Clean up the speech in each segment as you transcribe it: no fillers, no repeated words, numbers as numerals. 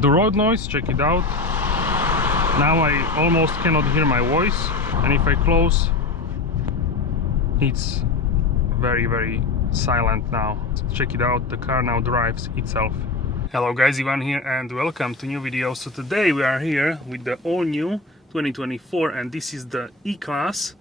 The road noise, check it out. Now I almost cannot hear my voice, and if I close, it's very silent now. Check it out, the car now drives itself. Hello guys, Ivan here and welcome to new video. So today we are here with the all new 2024 and this is the E-Class,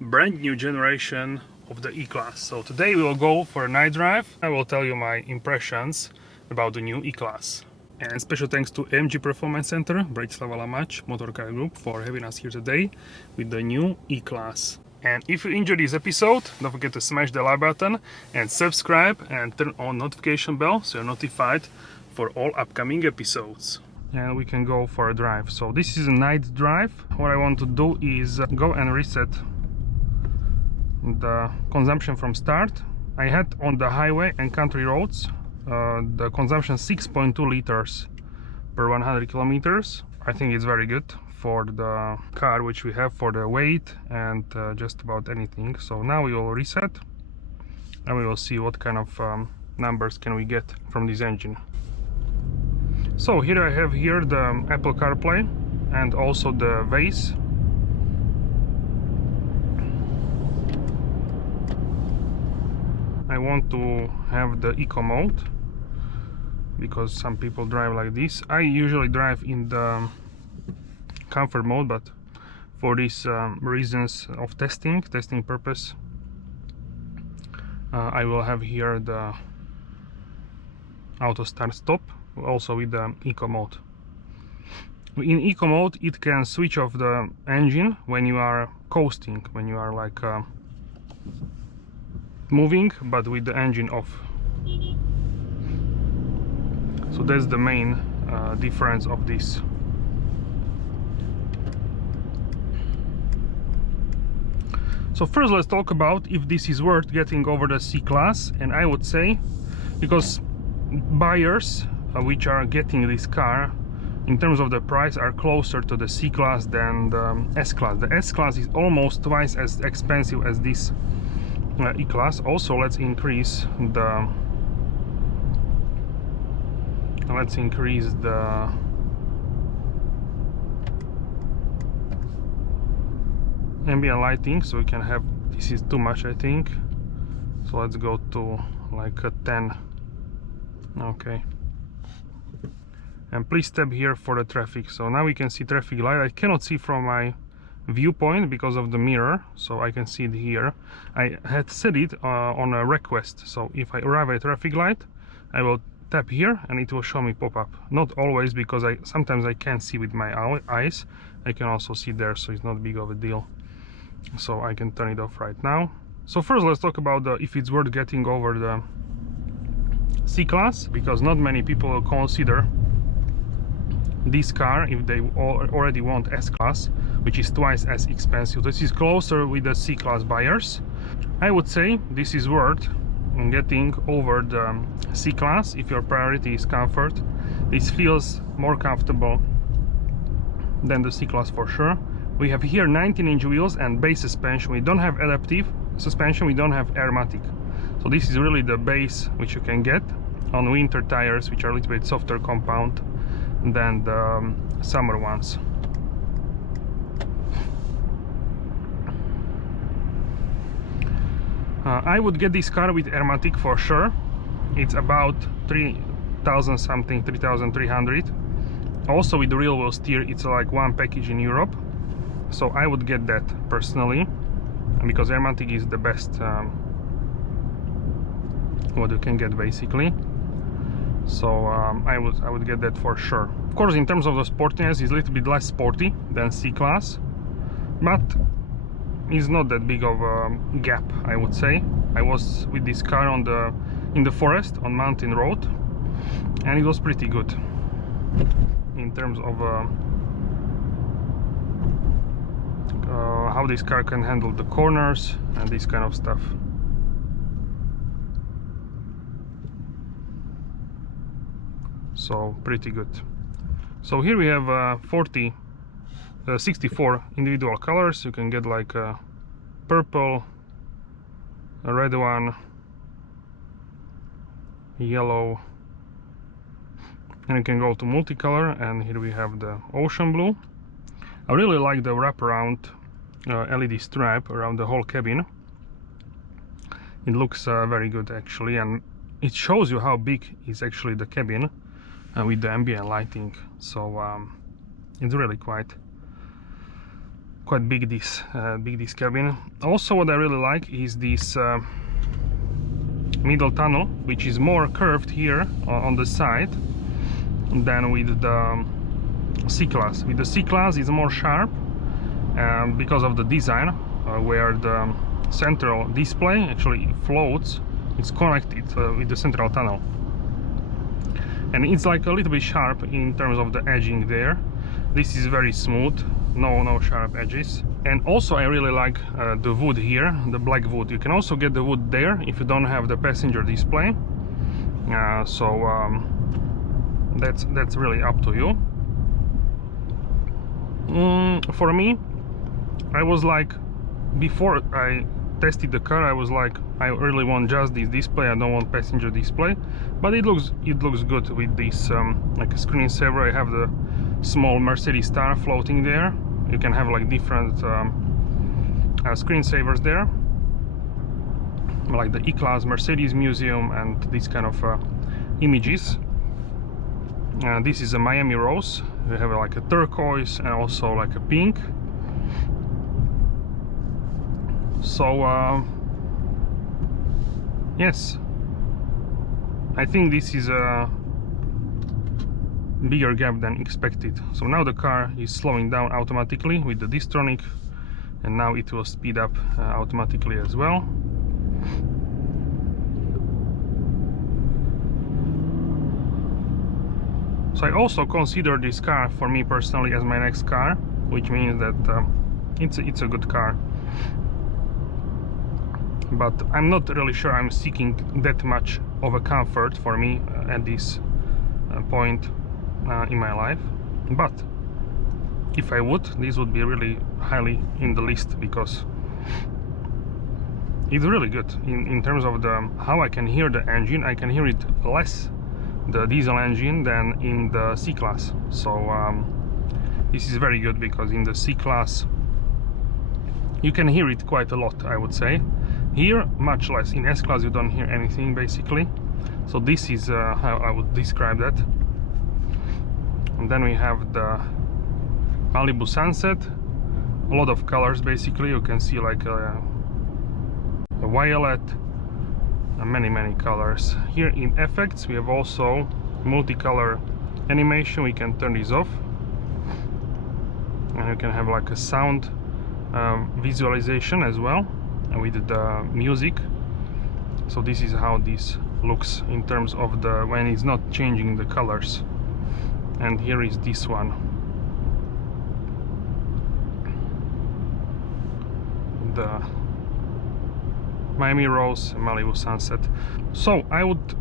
brand new generation of the E-Class. So today we will go for a night drive. I will tell you my impressions about the new E-Class. And special thanks to AMG Performance Center, Bratislava-Lamač Motorcar Group for having us here today with the new E-Class. And if you enjoyed this episode, don't forget to smash the like button and subscribe and turn on notification bell so you're notified for all upcoming episodes. And we can go for a drive. So this is a night drive. What I want to do is go and reset the consumption from start. I had on the highway and country roads the consumption 6.2 liters per 100 kilometers. I think it's very good for the car which we have, for the weight and just about anything. So now we will reset and we will see what kind of numbers can we get from this engine. So here I have the Apple CarPlay and also the Waze. I want to have the eco mode because some people drive like this. I usually drive in the comfort mode, but for these reasons of testing purpose, I will have here the auto start stop, also with the eco mode. In eco mode it can switch off the engine when you are coasting, when you are like moving but with the engine off. So that's the main difference of this. So first let's talk about if this is worth getting over the C-Class, and I would say, because buyers which are getting this car in terms of the price are closer to the C-Class than the S-Class. The S-Class is almost twice as expensive as this E-Class. Also let's increase the ambient lighting, so we can have, this is too much I think, so let's go to like a 10. Okay, and please tap here for the traffic. So now we can see traffic light. I cannot see from my viewpoint because of the mirror, so I can see it here. I had set it on a request, so if I arrive at traffic light I will tap here and it will show me pop-up. Not always, because sometimes I can't see with my eyes. I can also see there, so it's not big of a deal. So I can turn it off right now. So first let's talk about if it's worth getting over the C-Class, because not many people will consider this car if they already want S-Class, which is twice as expensive. This is closer with the C-Class buyers. I would say this is worth getting over the C-Class if your priority is comfort. This feels more comfortable than the C-Class for sure. We have here 19-inch wheels and base suspension. We don't have adaptive suspension, we don't have airmatic. So this is really the base which you can get on winter tires, which are a little bit softer compound than the summer ones. I would get this car with airmatic for sure. It's about 3,000 something, 3,300. Also with the real wheel steer, it's like one package in Europe. So I would get that personally, because airmatic is the best what you can get basically. So I would get that for sure. Of course, in terms of the sportiness, it's a little bit less sporty than C-Class, but it's not that big of a gap, I would say. I was with this car in the forest on mountain road, and it was pretty good in terms of how this car can handle the corners and this kind of stuff. So pretty good. So here we have 64 individual colors. You can get like a purple, a red one, yellow, and you can go to multicolor, and here we have the ocean blue. I really like the wraparound LED stripe around the whole cabin. It looks very good actually, and it shows you how big is actually the cabin with the ambient lighting. So it's really quite big this cabin. Also, what I really like is this middle tunnel, which is more curved here on the side than with the C-Class. With the C-Class it's more sharp because of the design, where the central display actually floats. It's connected with the central tunnel, and it's like a little bit sharp in terms of the edging there. This is very smooth, no sharp edges. And also I really like the wood here, the black wood. You can also get the wood there if you don't have the passenger display, that's really up to you. For me, I was like, before I tested the car, I was like, I really want just this display, I don't want passenger display. But it looks good with this like a screensaver. I have the small Mercedes star floating there. You can have like different screensavers there, like the E-Class Mercedes Museum and these kind of images. This is a Miami Rose. We have like a turquoise and also like a pink. So yes, I think this is a bigger gap than expected. So now the car is slowing down automatically with the Distronic, and now it will speed up automatically as well. So I also consider this car, for me personally, as my next car, which means that it's a good car. But I'm not really sure I'm seeking that much of a comfort for me at this point in my life. But if I would, this would be really highly in the list, because it's really good in terms of the how I can hear the engine. I can hear it less, the diesel engine, than in the C-Class. So this is very good, because in the C-Class you can hear it quite a lot, I would say. Here much less. In S-Class you don't hear anything basically. So this is how I would describe that. And then we have the Malibu Sunset, a lot of colors basically. You can see like a violet, many colors. Here in effects we have also multicolor animation. We can turn this off, and you can have like a sound visualization as well with the music. So this is how this looks in terms of the when it's not changing the colors. And here is this one, the Miami Rose, Malibu Sunset. So I would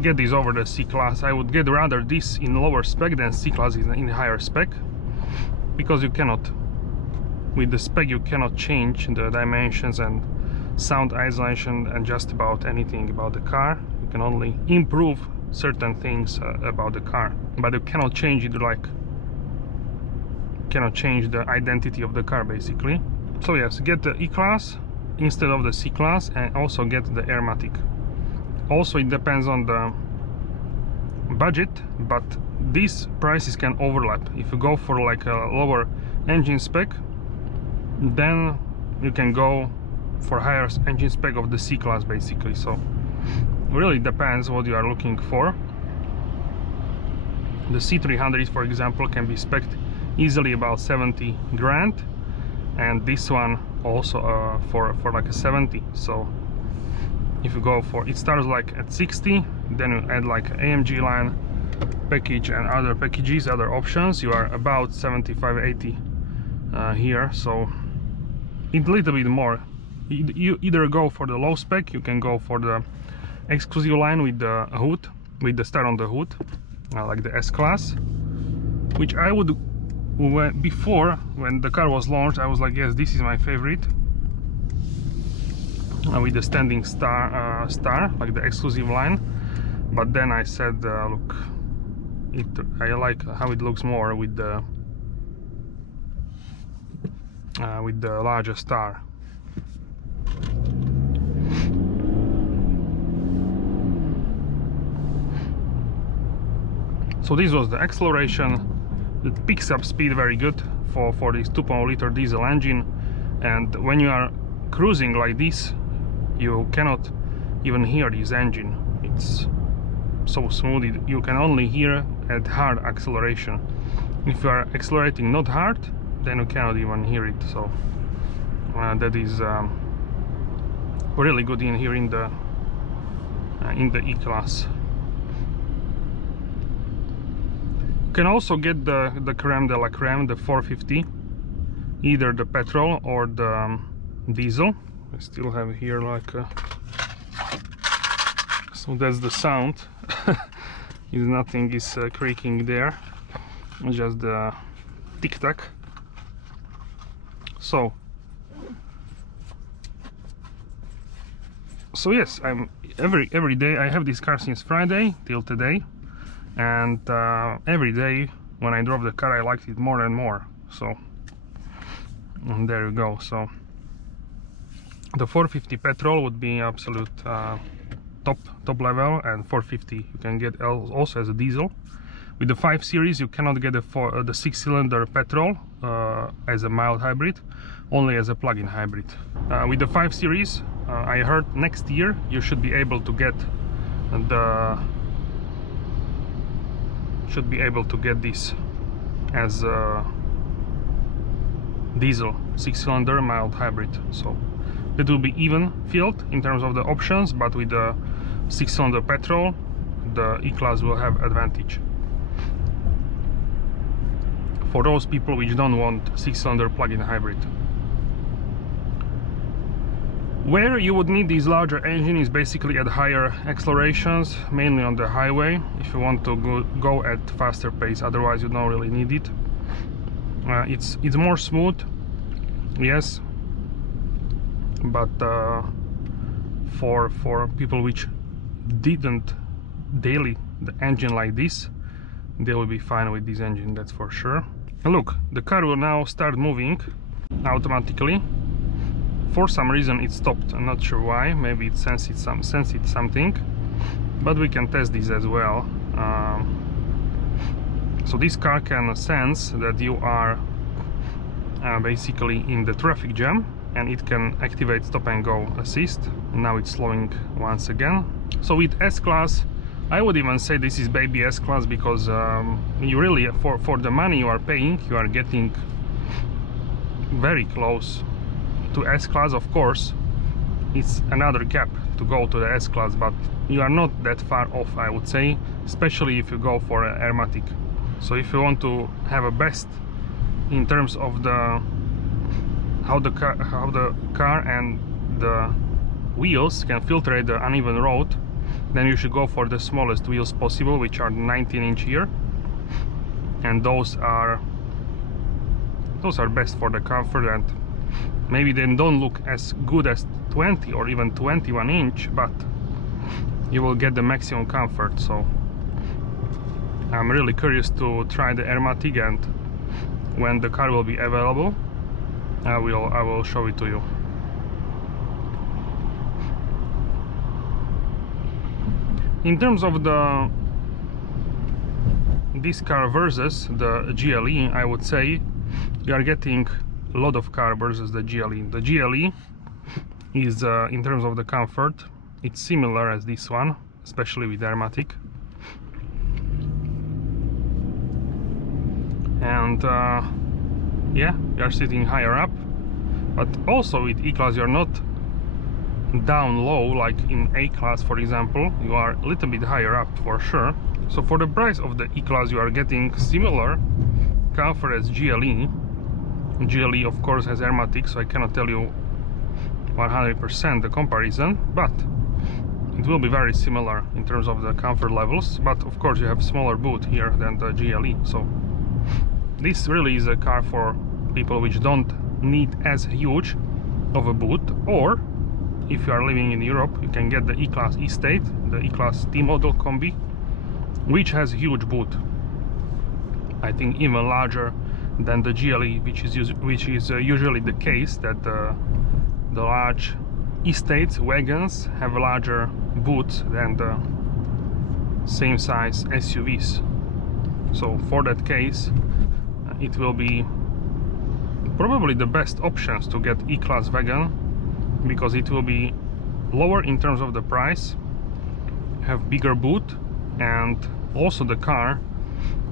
get this over the C-Class. I would get rather this in lower spec than C-Class in higher spec, because you cannot, with the spec you cannot change the dimensions and sound isolation and just about anything about the car. You can only improve certain things about the car, but you cannot change it, like cannot change the identity of the car basically. So yes, get the E-Class instead of the C-Class, and also get the Airmatic. Also it depends on the budget, but these prices can overlap. If you go for like a lower engine spec, then you can go for higher engine spec of the C-Class basically. So really depends what you are looking for. The C300, for example, can be spec'd easily about 70 grand, and this one also for like a 70. So if you go for, it starts like at 60, then you add like AMG line package and other packages, other options, you are about 75-80 here. So it's a little bit more. You either go for the low spec, you can go for the exclusive line with the hood, with the star on the hood, like the S-Class, which I would, before, when the car was launched, I was like, yes, this is my favorite, with the standing star, like the exclusive line. But then I said, look, I like how it looks more with the larger star. So this was the acceleration. It picks up speed very good for this 2.0 liter diesel engine, and when you are cruising like this, you cannot even hear this engine. It's so smooth, you can only hear at hard acceleration. If you are accelerating not hard, then you cannot even hear it. So that is really good in here in the E-Class. You can also get the creme de la creme, the 450, either the petrol or the diesel. I still have here like a, so that's the sound. Nothing is creaking there, just the tic-tac. So yes, I'm every day. I have this car since Friday till today, and every day when I drove the car I liked it more and more. So and there you go. So the 450 petrol would be absolute top level, and 450 you can get also as a diesel. With the 5 Series you cannot get the 6-cylinder petrol as a mild hybrid, only as a plug-in hybrid. With the 5 Series I heard next year you should be able to get this as a diesel 6-cylinder mild hybrid. So it will be even filled in terms of the options, but with the 6-cylinder petrol the E-Class will have advantage for those people which don't want 6-cylinder plug-in hybrid. Where you would need this larger engine is basically at higher accelerations, mainly on the highway, if you want to go at faster pace. Otherwise you don't really need it. It's more smooth, yes, but for people which didn't daily the engine like this, they will be fine with this engine, that's for sure. And look, the car will now start moving automatically. For some reason it stopped. I'm not sure why. Maybe it sensed something, but we can test this as well. So this car can sense that you are basically in the traffic jam, and it can activate stop and go assist. Now it's slowing once again. So with S-Class, I would even say this is baby S-Class, because you really, for the money you are paying, you are getting very close to S-Class. Of course, it's another gap to go to the S-Class, but you are not that far off, I would say, especially if you go for an Airmatic. So if you want to have a best in terms of the how the car and the wheels can filter the uneven road, then you should go for the smallest wheels possible, which are 19-inch here, and those are best for the comfort. And maybe they don't look as good as 20 or even 21-inch, but you will get the maximum comfort. So I'm really curious to try the Airmatic, and when the car will be available, I will show it to you. In terms of this car versus the GLE, I would say you are getting a lot of car versus the GLE. The GLE is, in terms of the comfort, it's similar as this one, especially with Airmatic. And yeah, you are sitting higher up, but also with E-Class you're not down low like in A-Class, for example. You are a little bit higher up for sure. So for the price of the E-Class you are getting similar comfort as GLE. GLE of course has Airmatic, so I cannot tell you 100% the comparison, but it will be very similar in terms of the comfort levels. But of course you have smaller boot here than the GLE, so this really is a car for people which don't need as huge of a boot. Or if you are living in Europe, you can get the E-Class E-State, the E-Class T-Model Combi, which has huge boot. I think even larger than the GLE, which is usually the case, that the large estates wagons have larger boots than the same size SUVs. So for that case, it will be probably the best options to get E-Class wagon, because it will be lower in terms of the price, have bigger boot, and also the car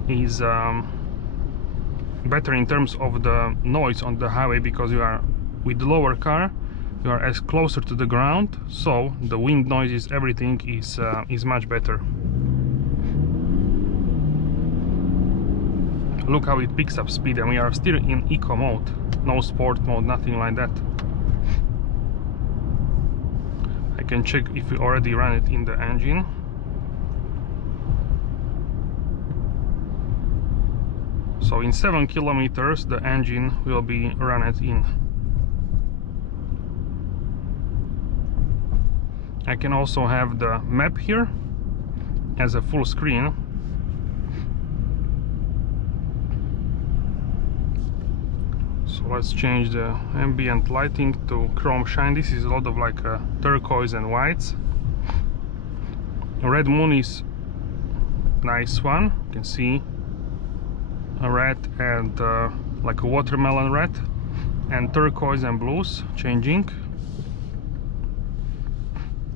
is better in terms of the noise on the highway, because you are with the lower car, you are as closer to the ground, so the wind noises, everything is much better. Look how it picks up speed, and we are still in eco mode, no sport mode, nothing like that. I can check if we already ran it in the engine. So in 7 kilometers the engine will be run it in. I can also have the map here as a full screen. So let's change the ambient lighting to chrome shine. This is a lot of like turquoise and whites. Red moon is nice one. You can see a red and like a watermelon red, and turquoise and blues changing.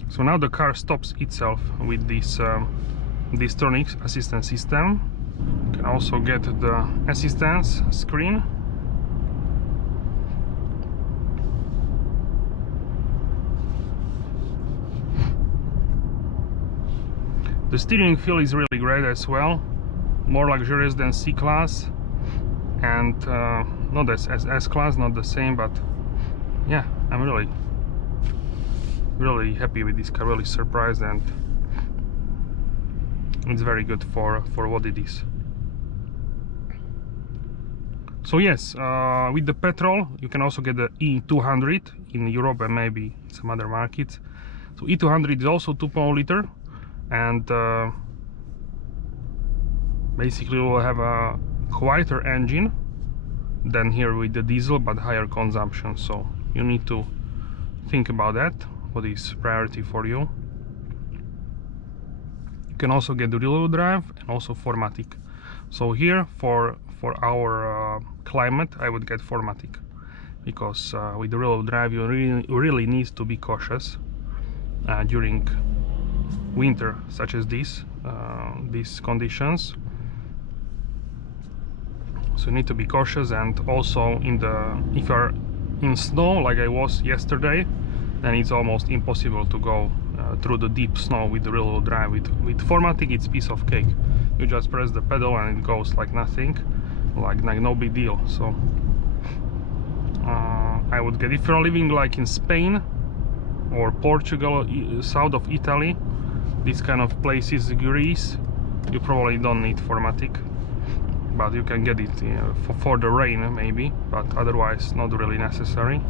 So now the car stops itself with this Distronic assistance system. You can also get the assistance screen. The steering feel is really great as well, more luxurious than C-Class, and not as S-Class, not the same, but yeah, I'm really happy with this car, really surprised, and it's very good for what it is. So yes, with the petrol you can also get the E200 in Europe and maybe some other markets. So E200 is also 2.0 liter, and basically we'll have a quieter engine than here with the diesel, but higher consumption. So you need to think about that, what is priority for you. You can also get the rear-wheel drive and also 4MATIC. So here for our climate I would get 4MATIC, because with the rear-wheel drive you really need to be cautious during winter such as these conditions. So you need to be cautious, and also if you're in snow like I was yesterday, then it's almost impossible to go through the deep snow with the rear-wheel drive. With 4MATIC it's piece of cake. You just press the pedal and it goes like nothing, like no big deal. So I would get, if you're living like in Spain or Portugal, south of Italy, these kind of places, Greece, you probably don't need 4MATIC, but you can get it for the rain maybe, but otherwise not really necessary.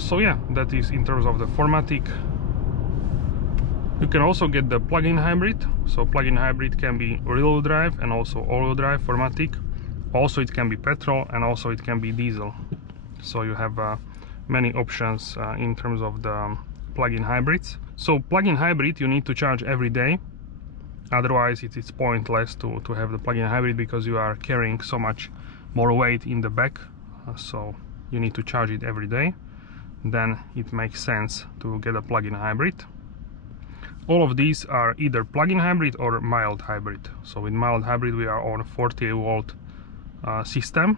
So yeah, that is in terms of the 4MATIC. You can also get the plug-in hybrid. So plug-in hybrid can be rear-wheel drive and also all-wheel drive 4MATIC. Also it can be petrol and also it can be diesel. So you have many options in terms of the plug-in hybrids. So plug-in hybrid you need to charge every day, otherwise it's pointless to have the plug-in hybrid, because you are carrying so much more weight in the back. So you need to charge it every day, then it makes sense to get a plug-in hybrid. All of these are either plug-in hybrid or mild hybrid. So with mild hybrid we are on 48 volt system,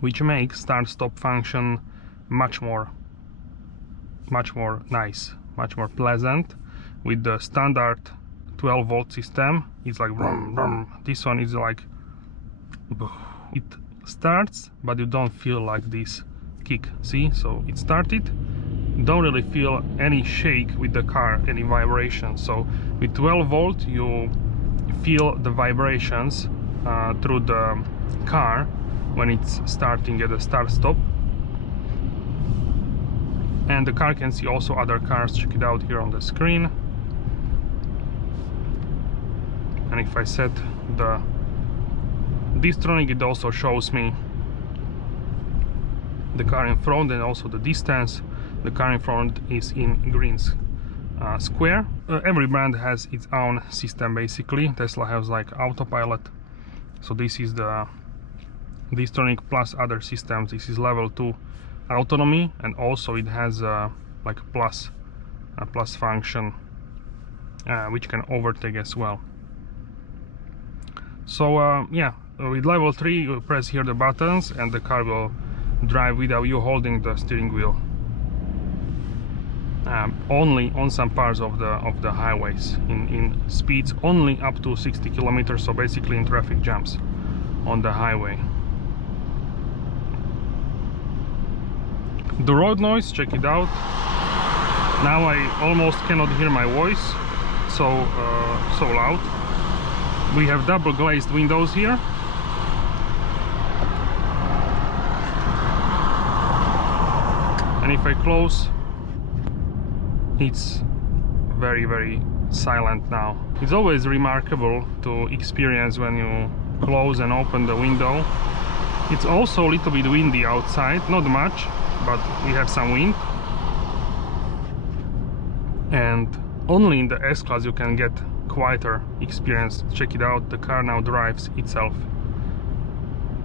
which makes start-stop function much more nice, much more pleasant. With the standard 12 volt system it's like vroom, vroom. This one is like it starts, but you don't feel like this kick. See, so it started, don't really feel any shake with the car, any vibration. So with 12 volt you feel the vibrations through the car when it's starting at the start stop, and the car can see also other cars. Check it out here on the screen. and if I set the Distronic, it also shows me the car in front and also the distance. The car in front is in green square. Every brand has its own system basically. Tesla has like autopilot, so this is the Distronic plus other systems. This is level 2 autonomy, and also it has like a plus function which can overtake as well. So yeah, with level 3 you press here the buttons and the car will drive without you holding the steering wheel. Only on some parts of the highways, in speeds only up to 60 kilometers, so basically in traffic jams on the highway. The road noise, check it out. Now I almost cannot hear my voice, so loud. We have double glazed windows here. And if I close, it's very silent now. It's always remarkable to experience when you close and open the window. It's also a little bit windy outside, not much, but we have some wind. And only in the S-Class you can get quieter experience. Check it out, the car now drives itself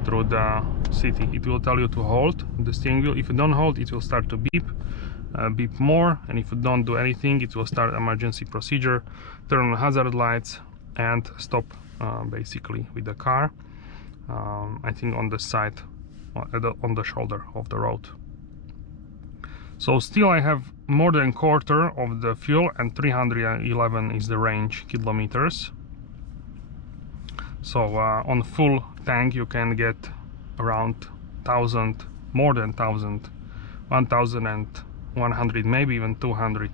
through the city. It will tell you to hold the steering wheel. If you don't hold, it will start to beep. Beep more, and if you don't do anything, it will start emergency procedure, turn on hazard lights, and stop basically with the car. I think on the side, on the shoulder of the road. So still I have more than quarter of the fuel, and 311 is the range kilometers. So on full tank you can get around 1000, more than 1000, 1100, maybe even 200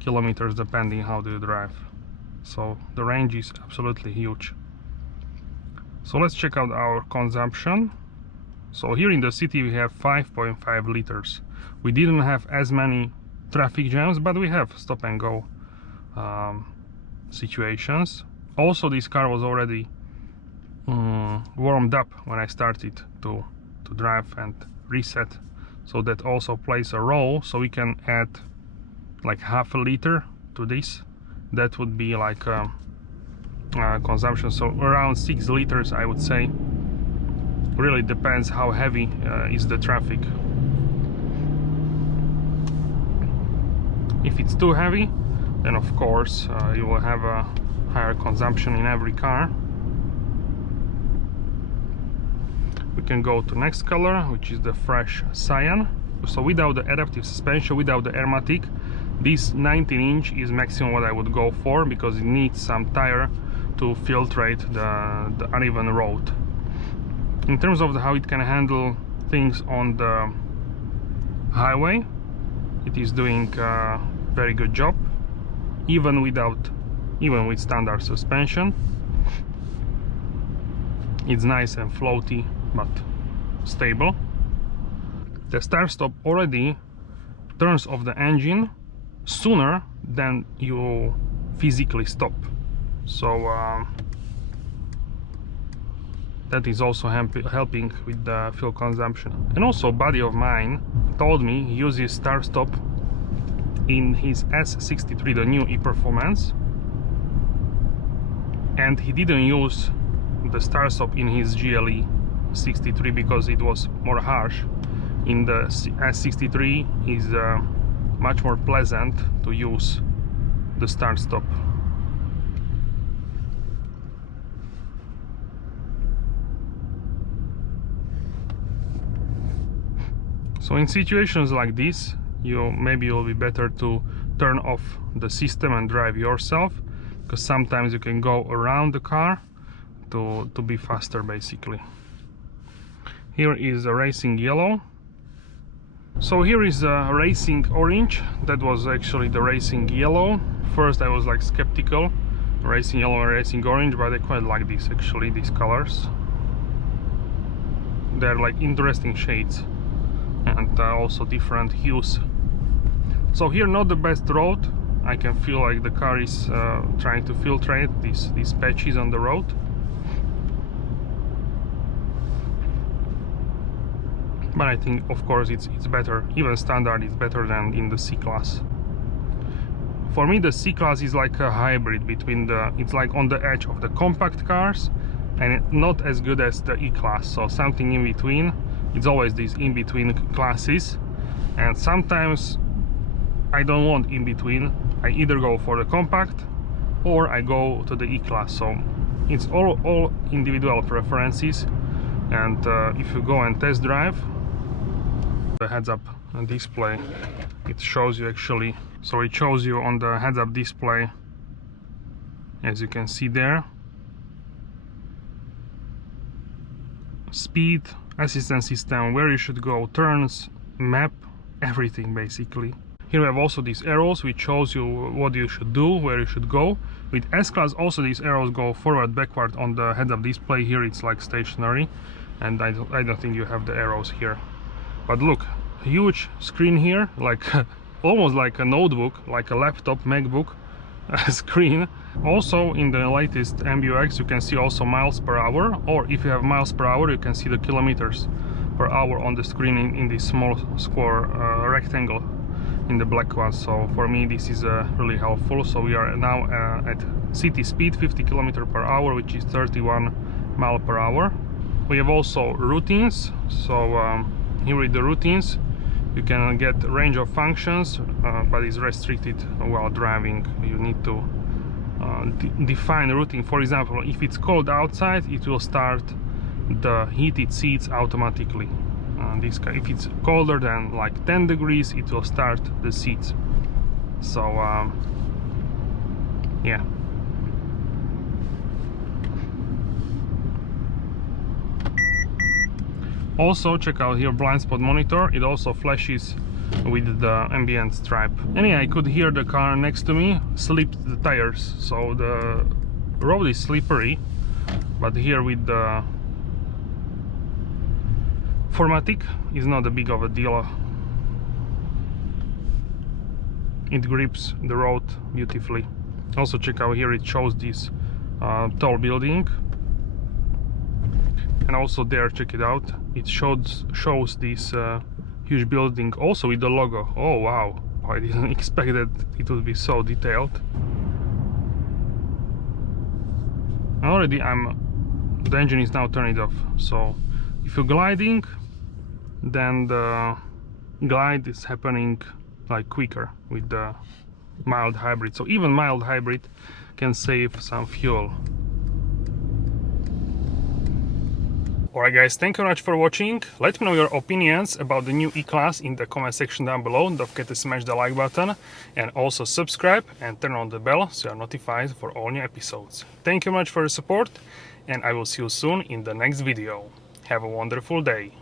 kilometers, depending how do you drive. So the range is absolutely huge. So let's check out our consumption. So here in the city we have 5.5 liters. We didn't have as many traffic jams, but we have stop and go situations. Also this car was already warmed up when I started to drive and reset, so that also plays a role. So we can add like half a liter to this. That would be like consumption, so around 6 liters I would say. Really depends how heavy is the traffic. If it's too heavy, then of course you will have a higher consumption in every car. We can go to next color, which is the fresh cyan. So without the adaptive suspension, without the Airmatic, this 19-inch is maximum what I would go for, because it needs some tire to filtrate the uneven road. In terms of how it can handle things on the highway, it is doing a very good job, even with standard suspension. It's nice and floaty, but stable. The start-stop already turns off the engine sooner than you physically stop. So that is also helping with the fuel consumption. And also a buddy of mine told me he uses start-stop in his S63, the new e-Performance, and he didn't use the start-stop in his GLE 63 because it was more harsh. In the S63 is much more pleasant to use the start-stop. So in situations like this, maybe it will be better to turn off the system and drive yourself, because sometimes you can go around the car to be faster basically. Here is a racing yellow. So here is a racing orange. That was actually the racing yellow. First I was like skeptical, racing yellow and racing orange, but I quite like this actually, these colors. They're like interesting shades and also different hues. So here not the best road, I can feel like the car is trying to filtrate these patches on the road. But I think, of course, it's better. Even standard is better than in the C-Class. For me, the C-Class is like a hybrid between it's like on the edge of the compact cars and not as good as the E-Class, so something in between. It's always these in-between classes, and sometimes I don't want in-between. I either go for the compact or I go to the E-Class, so it's all individual preferences. And if you go and test drive, the heads-up display, it shows you actually, so it shows you on the heads-up display, as you can see there, speed, assistance system, where you should go, turns, map, everything basically. Here we have also these arrows which shows you what you should do, where you should go. With S-Class also these arrows go forward, backward on the heads-up display. Here it's like stationary, and I don't think you have the arrows here. But look, huge screen here, like almost like a notebook, like a laptop, MacBook screen. Also in the latest MBUX you can see also miles per hour, or if you have miles per hour you can see the kilometers per hour on the screen in this small square rectangle in the black one. So for me this is really helpful. So we are now at city speed 50 km per hour, which is 31 mile per hour. We have also routines, so here with the routines you can get range of functions, but it's restricted while driving. You need to define a routine. For example, if it's cold outside, it will start the heated seats automatically. If it's colder than like 10 degrees, it will start the seats. So yeah. Also check out here blind spot monitor. It also flashes with the ambient stripe. And yeah, I could hear the car next to me slipped the tires, so the road is slippery. But here with the 4MATIC is not a big of a deal. It grips the road beautifully. Also check out here, it shows this tall building. And also there, check it out, it shows this huge building also with the logo. Oh wow, I didn't expect that it would be so detailed. Already the engine is now turned off, so if you're gliding, then the glide is happening like quicker with the mild hybrid. So even mild hybrid can save some fuel. Alright guys, thank you very much for watching. Let me know your opinions about the new E-Class in the comment section down below. Don't forget to smash the like button and also subscribe and turn on the bell so you are notified for all new episodes. Thank you very much for your support, and I will see you soon in the next video. Have a wonderful day.